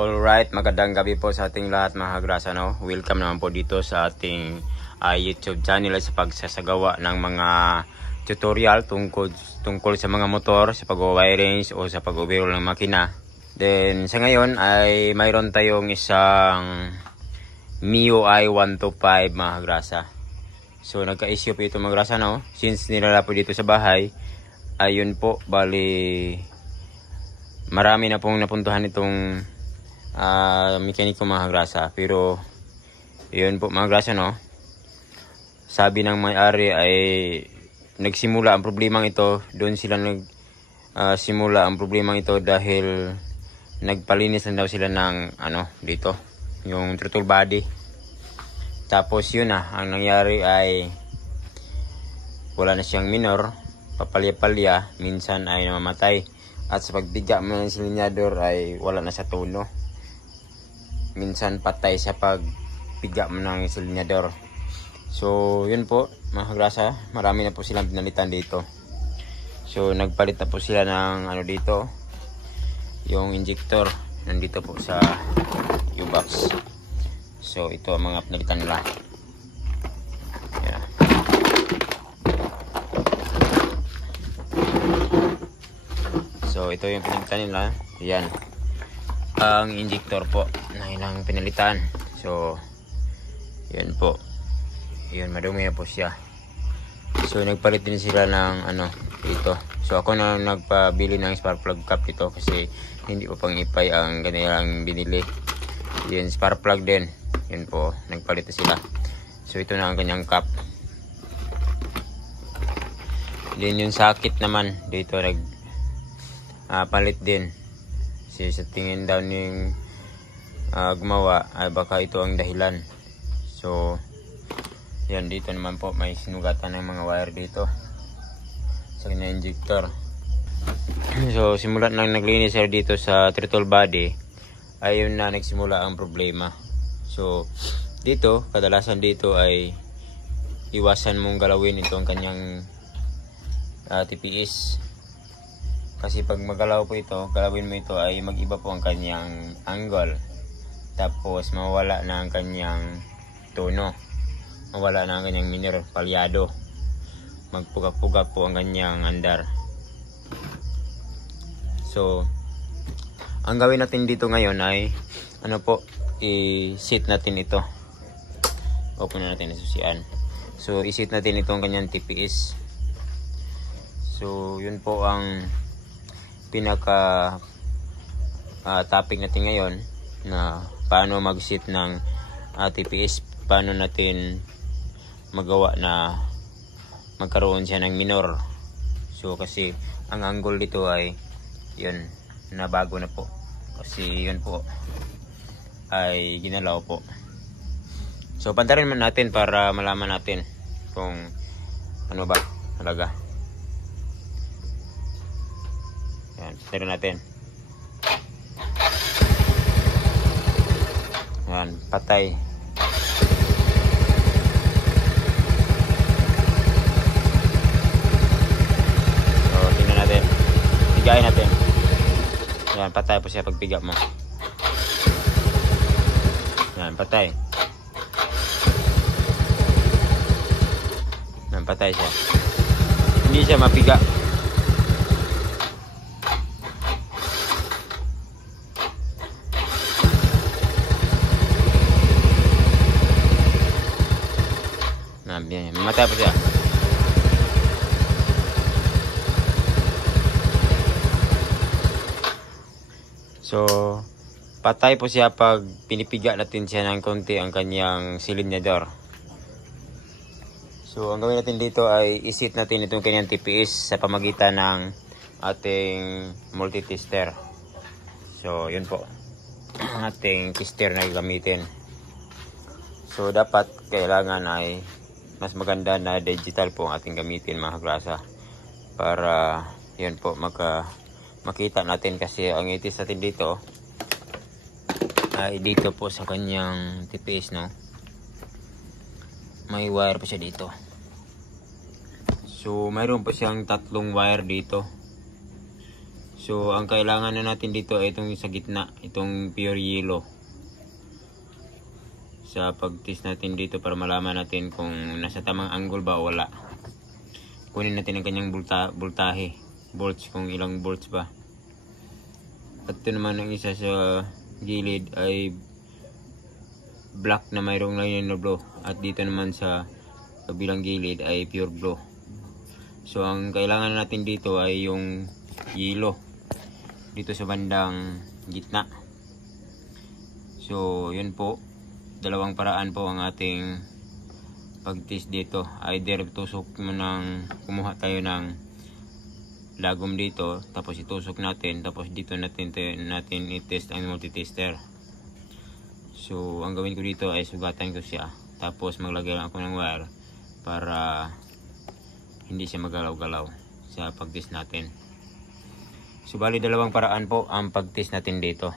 Alright, magandang gabi po sa ating lahat mga kagrasa, no? Welcome naman po dito sa ating YouTube channel sa pagsasagawa ng mga tutorial tungkol sa mga motor, sa pag-wiring o sa pag-overhaul ng makina. Then sa ngayon ay mayroon tayong isang MIUI 125 mga kagrasa. So nagka-issue po ito mga kagrasa, no? Since nilala po dito sa bahay, ayun po, bali marami na pong napuntuhan itong mekaniko mga kagrasa. Pero yun po mga kagrasa, no, sabi ng may-ari ay nagsimula ang problemang ito, doon sila simula ang problemang ito dahil nagpalinis lang daw sila ng dito yung throttle body. Tapos yun ang nangyari ay wala na siyang minor, papalya-palya, minsan ay namamatay. At sa pagbiga mo ng silinyador ay wala na sa tono. Minsan patay sa pagbiga mo ng silinyador. So yun po mga kagrasa, marami na po silang pinalitan dito. So nagpalit na po sila ng dito, yung injector nandito po sa U-box. So ito ang mga pinalitan nila. So ito yung pinalitan nila. Yan ang injector po na ilang pinalitan. So yan po, yun, madumi na po siya. So nagpalit din sila ng dito. So ako na nagpabili ng spark plug cap dito kasi hindi po pang ipay ang kanilang binili. Yun, spark plug din. Yun po, nagpalit na sila. So ito na ang kanyang cap. Then yung sakit naman dito palit din. Kasi sa tingin daw ng gumawa ay baka ito ang dahilan. So yan, dito naman po may sinugatan ng mga wire dito sa kanya injector. So simulat nang naglinis sir dito sa throttle body, ayun na nagsimula ang problema. So dito, kadalasan dito ay iwasan mong galawin ito ang kanyang TPS. Kasi pag magalaw po ito, galawin mo ito ay mag-iba po ang kanyang angle. Tapos mawala na ang kanyang tono. Mawala na ang kanyang minor, palyado. Magpugak-pugak po ang kanyang andar. So ang gawin natin dito ngayon ay i-set natin ito. Open na natin ang susian. So i-set natin ito ang kanyang TPS. So yun po ang pinaka topic natin ngayon, na paano mag-set ng TPS, paano natin magawa na magkaroon siya ng minor. So kasi ang angle dito ay yun, nabago na po kasi yun po ay ginalaw po. So pantarin man natin para malaman natin kung ano ba talaga. Yan, pantarin natin. Yan, patay. So tingnan natin, pigain natin. Yan, patay po siya pagpiga mo. Yan, patay. Yan, patay siya. Hindi siya mapiga. Yan, mamatay po siya. So patay po siya pag pinipiga natin siya ng konti ang kanyang silinyador. So ang gawin natin dito ay iset natin itong kanyang TPS sa pamagitan ng ating multi-tester. So yun po ang ating tester na gamitin. So dapat kailangan ay mas maganda na digital po ang ating gamitin mga kagrasa, para yun po makita natin. Kasi ang itis natin dito ay dito po sa kanyang TPS, no, may wire pa siya dito. So mayroon pa siyang tatlong wire dito. So So ang kailangan na natin dito ay itong sa gitna, itong pure yellow. Sa pag-test natin dito para malaman natin kung nasa tamang angle ba o wala. Kunin natin ang kanyang voltahe, volts, kung ilang volts ba. At ito naman ang isa sa gilid ay black na mayroong line na blue, at dito naman sa kabilang gilid ay pure blue. So ang kailangan natin dito ay yung yellow dito sa bandang gitna. So yun po, dalawang paraan po ang ating pag-test dito. Either tusok mo ng, kumuha tayo ng lagom dito, tapos itusok natin, tapos dito natin i-test ang multitester. So ang gawin ko dito ay sugatan ko siya, tapos maglagay lang ako ng wire para hindi siya magalaw-galaw sa pag-test natin. So bali dalawang paraan po ang pag-test natin dito.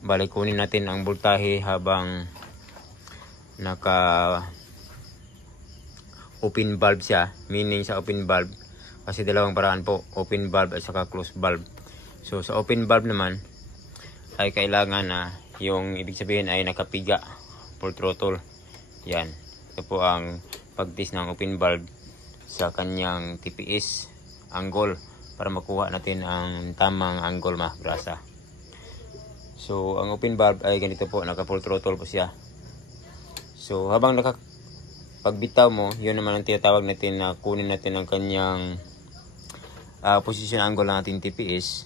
Bali kunin natin ang voltahe habang naka open valve siya, meaning sa open valve kasi dalawang paraan po, open valve at saka closed valve. So sa open valve naman ay kailangan na yung ibig sabihin ay nakapiga, full throttle. Yan, ito po ang pag-test ng open valve sa kanyang TPS angle para makuha natin ang tamang angle mga grasa. So ang open valve ay ganito po, naka full throttle po siya. So habang pagbitaw mo, yun naman ang tinatawag natin na kunin natin ang kanyang position angle ng ating TPS.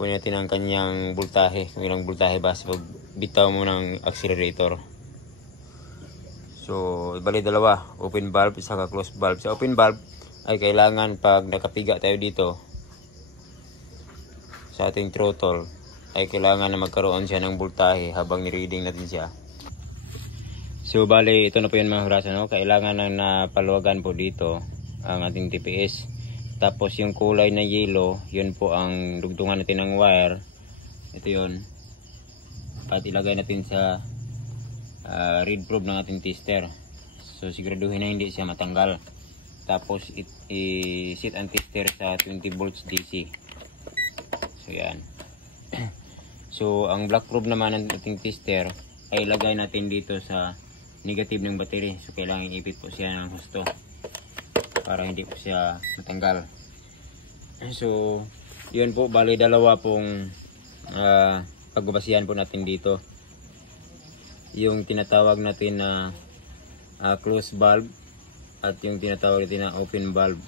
Kunin natin ang kanyang voltahe, kung ilang voltahe ba sa pagbitaw mo ng accelerator. So bali dalawa, open valve at saka closed valve. Sa open valve ay kailangan pag nakapiga tayo dito sa ating throttle ay kailangan na magkaroon siya ng voltahe habang ni-reading natin siya. So bali ito na po yun mga grasa, no? Kailangan na napaluwagan po dito ang ating TPS. Tapos yung kulay na yellow, yun po ang dugtungan natin ng wire. Ito yun. At ilagay natin sa read probe ng ating tester. So siguraduhin na hindi siya matanggal. Tapos i-set ang tester sa 20 volts DC. So yan. So ang black probe naman ng ating tester ay ilagay natin dito sa negative ng battery. So kailangan ipit po siya ng husto para hindi po siya matanggal. So yun po, bali dalawa pong pagbabasihan po natin dito. Yung tinatawag natin na closed valve at yung tinatawag natin na open valve.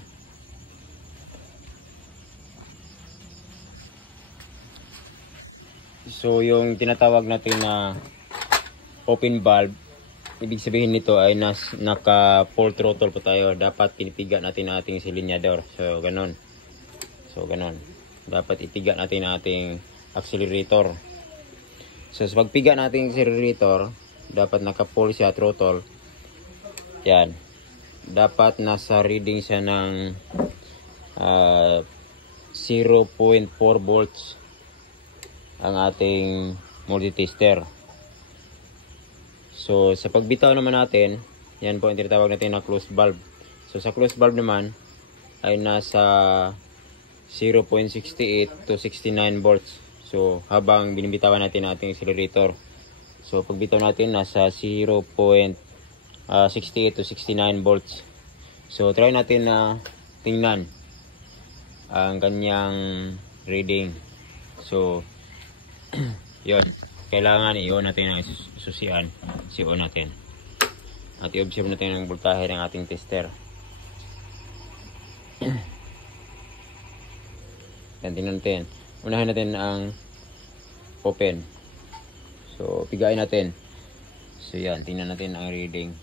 So yung tinatawag natin na open valve, ibig sabihin nito ay naka full throttle po tayo. Dapat pinipiga natin ang ating silinyador. So ganon. Dapat ipiga natin ang ating accelerator. So sa pagpiga natin accelerator, dapat naka full siya throttle. Yan. Dapat nasa reading siya ng 0.4 volts ang ating multitester. So sa pagbitaw naman natin, yan po ang tinatawag natin na closed valve. So sa closed valve naman ay nasa 0.68 to 69 volts. So habang binibitawan natin ang ating accelerator, so pagbitaw natin nasa 0.68 to 69 volts. So try natin na tingnan ang kanyang reading. So yun, kailangan i-on natin ang susian, si-on natin at i-observe natin ang voltahe ng ating tester. Yan, tingnan natin. Unahin natin ang open. So pigain natin. So yan, tingnan natin ang reading.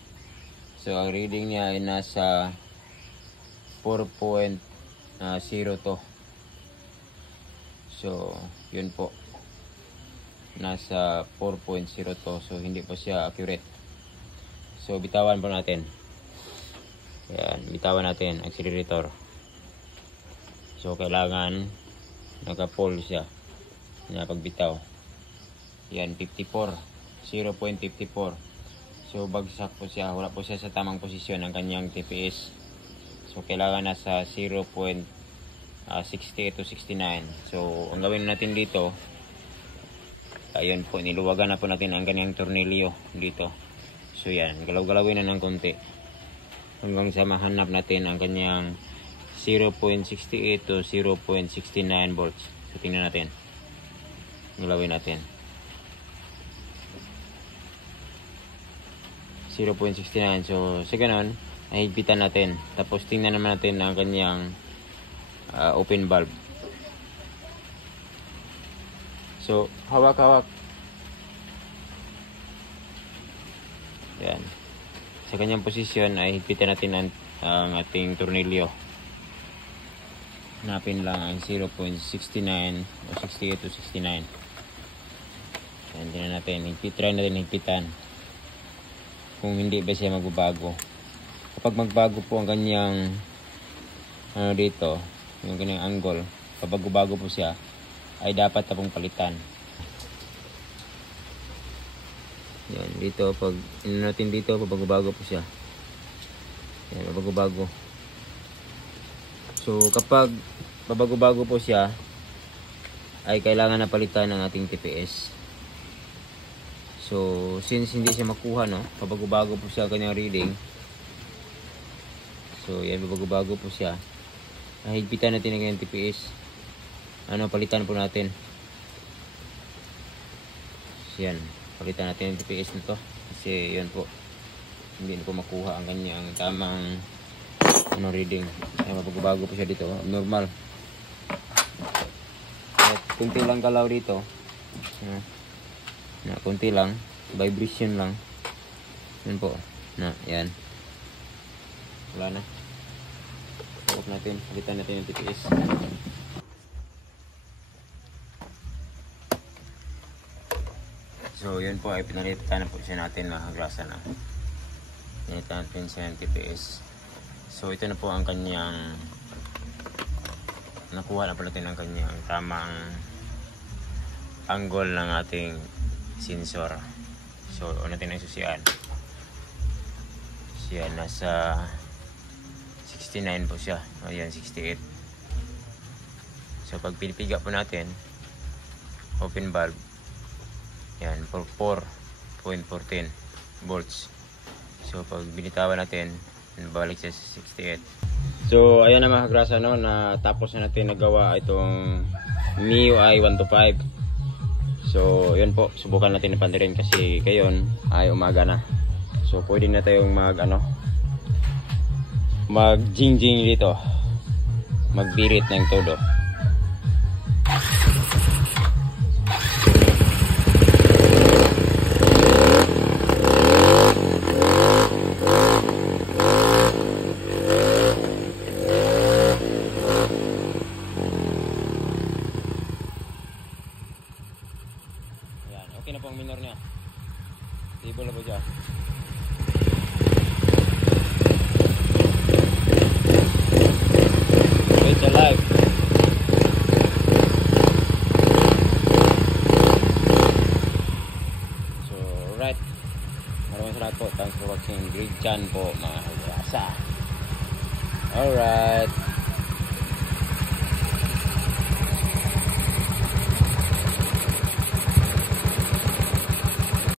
So ang reading niya ay nasa 4.02. So yun po, nasa 4.02. So hindi po siya accurate. So bitawan po natin. Yan, bitawan natin accelerator. So kailangan naka-full siya na pagbitaw. Yan, 54, 0.54. So bagsak po siya, wala po siya sa tamang posisyon ng kanyang TPS. So kailangan nasa 0.4 68 to 69. So ang gawin natin dito, ayun po, niluwagan na po natin ang kanyang tornilyo dito. So yan, galaw-galawin na ng konti hanggang sa mahanap natin ang kanyang 0.68 to 0.69 volts. So tingnan natin, galawin natin 0.69. So sa ganon, higpitan natin. Tapos tingnan naman natin ang kanyang open valve. So hawak-hawak. Yan. Sa kanyang posisyon ay higpitan natin ang ating tornilyo. Hanapin lang ang 0.69 o 68 to 69. Yan, tingnan natin. Try natin higpitan kung hindi ba siya magbabago. Kapag magbago po ang kanyang dito, yung kanyang angle, kapag bago po siya, ay dapat na pong palitan. Yan, dito, pag natin dito, pabago-bago po siya. Yan, pabago-bago. So, kapag pabago-bago po siya, ay kailangan na palitan ng ating TPS. So, since hindi siya makuha, no, pabago-bago po siya kanyang reading. So, yan, pabago-bago po siya. Higpitan natin ang kanyang TPS. Palitan po natin. So, yan. Palitan natin ang TPS nito. Kasi, yan po. Hindi na po makuha ang kanyang tamang reading. Ay, pabago-bago po siya dito. Normal. At kunti lang galaw dito. Kunti lang, vibration lang. Yan po. Yan. Wala na. Stop natin, palitan natin yung TPS. So yun po, ay pinalitan na po siya natin, mga kagrasa na. Pinalitan natin siya yung TPS. So ito na po ang kanyang, nakuha na po natin ang kanyang tamang angle ng ating sensor. So natin ang susian. Siya nasa 69 po siya. Ayan, 68. So pag pinipiga po natin, open valve, yan, for 4.14 volts. So pag binitawan natin, balik siya sa 68. So ayan na, mga kagrasa, no, na tapos na natin nagawa itong MIUI 125. So yun po, subukan natin na pandirin kasi ngayon ay umaga na. So pwede na tayong mag-jingjing dito, magbirit ng todo. Yan, okay na po ang minor niya. Stable na po siya. It's alive. So, right. Maraming salamat po. Thanks for watching. Greg Chan po, mga kagrasa. Alright.